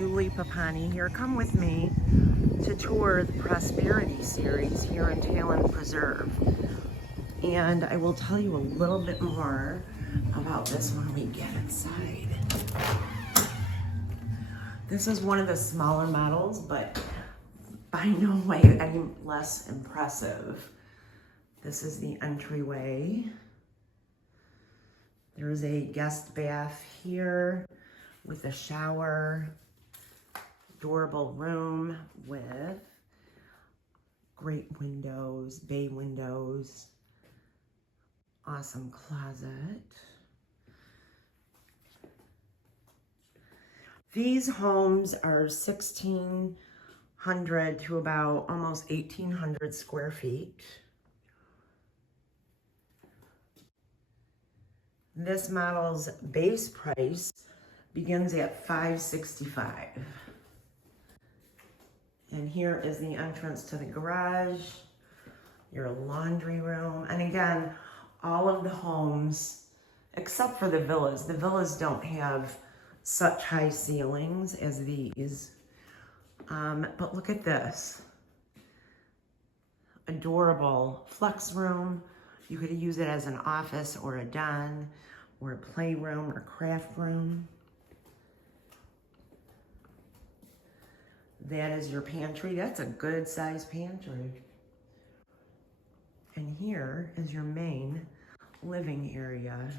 Julie Papagni here. Come with me to tour the Prosperity series here in Talon Preserve. And I will tell you a little bit more about this when we get inside. This is one of the smaller models, but by no way any less impressive. This is the entryway. There's a guest bath here with a shower, adorable room with great windows, bay windows, awesome closet. These homes are 1,600 to about almost 1,800 square feet. This model's base price begins at $565. And here is the entrance to the garage, your laundry room. And again, all of the homes, except for the villas don't have such high ceilings as these. But look at this. Adorable flex room. You could use it as an office or a den or a playroom or craft room. That is your pantry. That's a good sized pantry. And here is your main living area.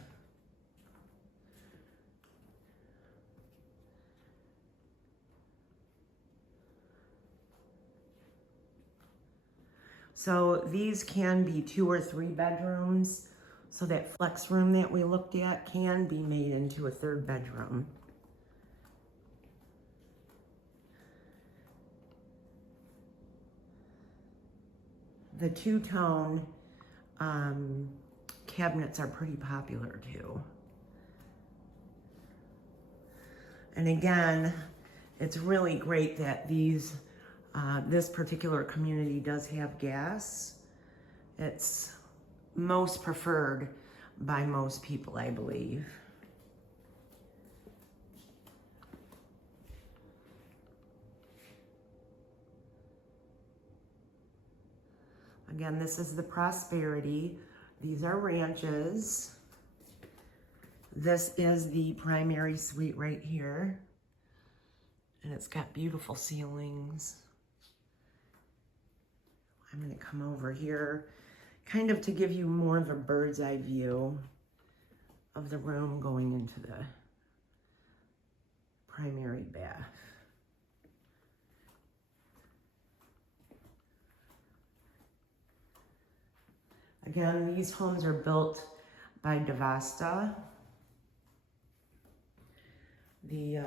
So these can be 2 or 3 bedrooms. So that flex room that we looked at can be made into a 3rd bedroom. The two-tone cabinets are pretty popular too. And again, it's really great that this particular community does have gas. It's most preferred by most people, I believe. Again, this is the Prosperity. These are ranches. This is the primary suite right here. And it's got beautiful ceilings. I'm gonna come over here kind of to give you more of a bird's eye view of the room going into the primary bath. Again, these homes are built by Devasta. The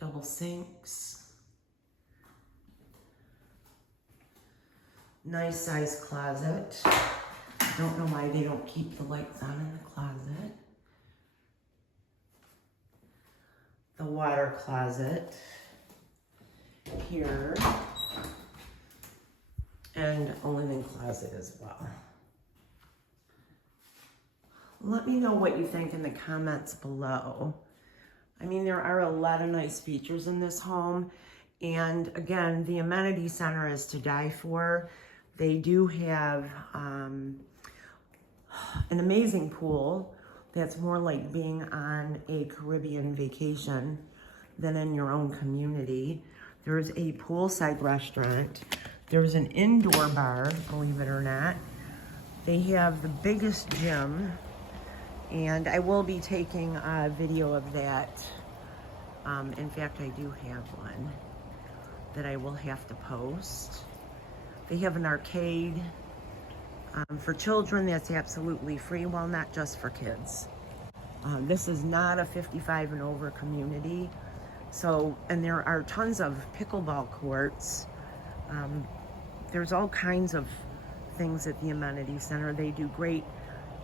double sinks. Nice size closet. I don't know why they don't keep the lights on in the closet. The water closet here. And a linen closet as well. Let me know what you think in the comments below. I mean, there are a lot of nice features in this home. And again, the amenity center is to die for. They do have an amazing pool that's more like being on a Caribbean vacation than in your own community. There's a poolside restaurant. There's an indoor bar, believe it or not. They have the biggest gym, and I will be taking a video of that. In fact, I do have one that I will have to post. They have an arcade for children that's absolutely free, well, not just for kids. This is not a 55 and over community. So, and there are tons of pickleball courts. There's all kinds of things at the amenity center. They do great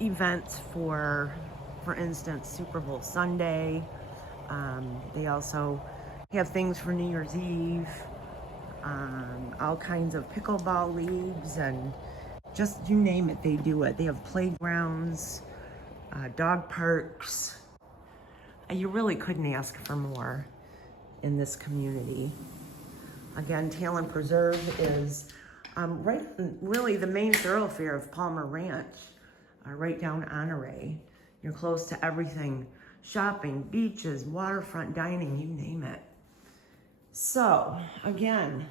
events for instance, Super Bowl Sunday. They also have things for New Year's Eve, all kinds of pickleball leagues, and just you name it, they do it. They have playgrounds, dog parks. You really couldn't ask for more in this community. Again, Talon Preserve is really the main thoroughfare of Palmer Ranch, right down Honore. You're close to everything. Shopping, beaches, waterfront dining, you name it. So, again,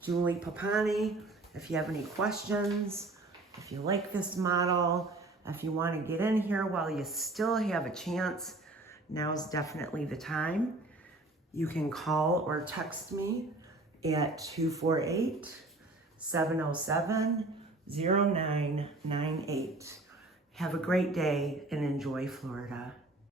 Julie Papagni, if you have any questions, if you like this model, if you want to get in here while you still have a chance, now's definitely the time. You can call or text me at 248-707-0998. Have a great day and enjoy Florida.